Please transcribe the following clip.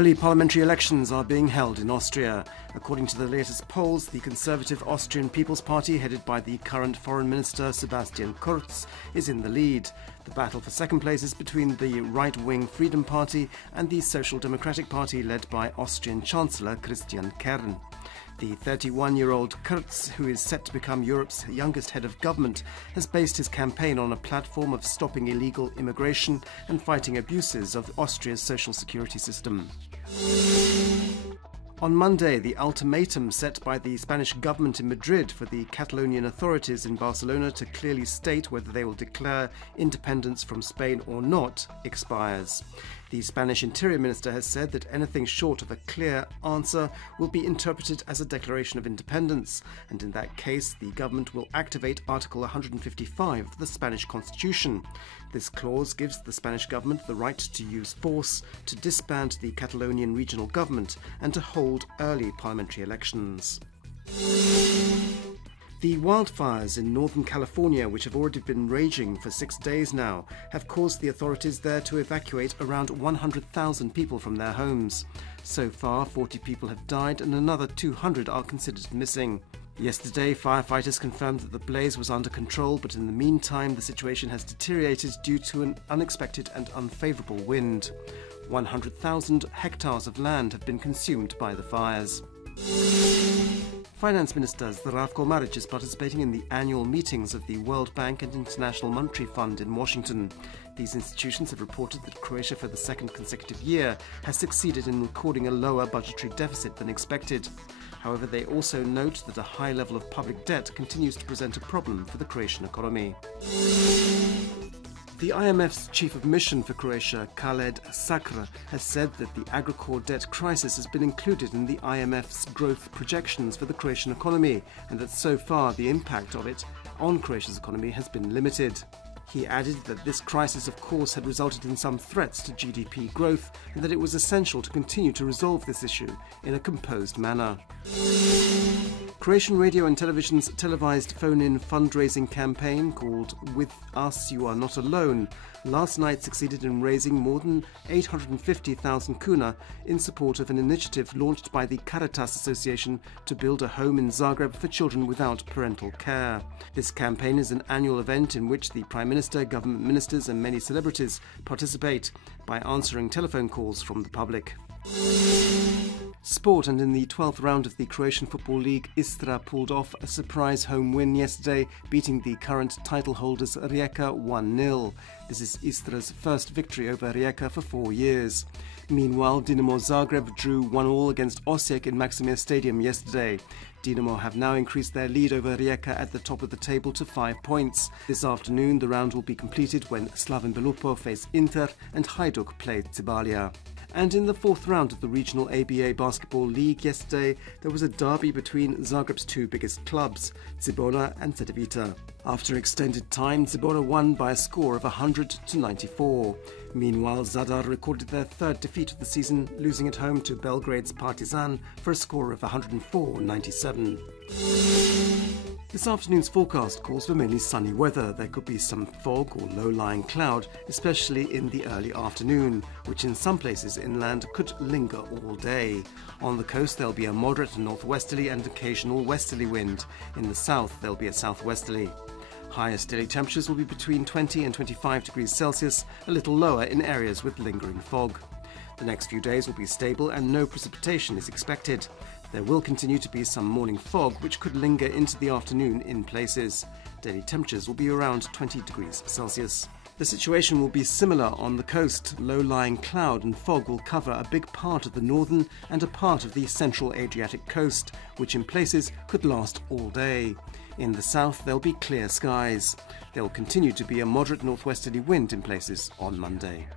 Early parliamentary elections are being held in Austria. According to the latest polls, the conservative Austrian People's Party, headed by the current Foreign Minister Sebastian Kurz, is in the lead. The battle for second place is between the right-wing Freedom Party and the Social Democratic Party, led by Austrian Chancellor Christian Kern. The 31-year-old Kurz, who is set to become Europe's youngest head of government, has based his campaign on a platform of stopping illegal immigration and fighting abuses of Austria's social security system. On Monday, the ultimatum set by the Spanish government in Madrid for the Catalonian authorities in Barcelona to clearly state whether they will declare independence from Spain or not expires. The Spanish Interior Minister has said that anything short of a clear answer will be interpreted as a declaration of independence, and in that case the government will activate Article 155 of the Spanish Constitution. This clause gives the Spanish government the right to use force to disband the Catalonian regional government and to hold early parliamentary elections. The wildfires in Northern California, which have already been raging for 6 days now, have caused the authorities there to evacuate around 100,000 people from their homes. So far, 40 people have died and another 200 are considered missing. Yesterday, firefighters confirmed that the blaze was under control, but in the meantime, the situation has deteriorated due to an unexpected and unfavourable wind. 100,000 hectares of land have been consumed by the fires. Finance Minister Zdravko Maric is participating in the annual meetings of the World Bank and International Monetary Fund in Washington. These institutions have reported that Croatia, for the second consecutive year, has succeeded in recording a lower budgetary deficit than expected. However, they also note that a high level of public debt continues to present a problem for the Croatian economy. The IMF's chief of mission for Croatia, Khaled Sakr, has said that the Agricor debt crisis has been included in the IMF's growth projections for the Croatian economy, and that so far the impact of it on Croatia's economy has been limited. He added that this crisis, of course, had resulted in some threats to GDP growth, and that it was essential to continue to resolve this issue in a composed manner. Croatian radio and television's televised phone-in fundraising campaign called With Us You Are Not Alone last night succeeded in raising more than 850,000 kuna in support of an initiative launched by the Caritas Association to build a home in Zagreb for children without parental care. This campaign is an annual event in which the Prime Minister, government ministers and many celebrities participate by answering telephone calls from the public. Sport, and in the 12th round of the Croatian Football League, Istra pulled off a surprise home win yesterday, beating the current title holders Rijeka 1-0. This is Istra's first victory over Rijeka for 4 years. Meanwhile, Dinamo Zagreb drew 1-1 against Osijek in Maksimir Stadium yesterday. Dinamo have now increased their lead over Rijeka at the top of the table to 5 points. This afternoon, the round will be completed when Slaven Belupo face Inter and Hajduk play Cibalia. And in the 4th round of the regional ABA Basketball League yesterday, there was a derby between Zagreb's two biggest clubs, Cibona and Cedevita. After extended time, Cibona won by a score of 100-94. Meanwhile, Zadar recorded their third defeat of the season, losing at home to Belgrade's Partizan for a score of 104-97. This afternoon's forecast calls for mainly sunny weather. There could be some fog or low-lying cloud, especially in the early afternoon, which in some places inland could linger all day. On the coast there'll be a moderate northwesterly and occasional westerly wind. In the south there'll be a southwesterly. Highest daily temperatures will be between 20 and 25 degrees Celsius, a little lower in areas with lingering fog. The next few days will be stable and no precipitation is expected. There will continue to be some morning fog, which could linger into the afternoon in places. Daily temperatures will be around 20 degrees Celsius. The situation will be similar on the coast. Low-lying cloud and fog will cover a big part of the northern and a part of the central Adriatic coast, which in places could last all day. In the south, there'll be clear skies. There will continue to be a moderate northwesterly wind in places on Monday.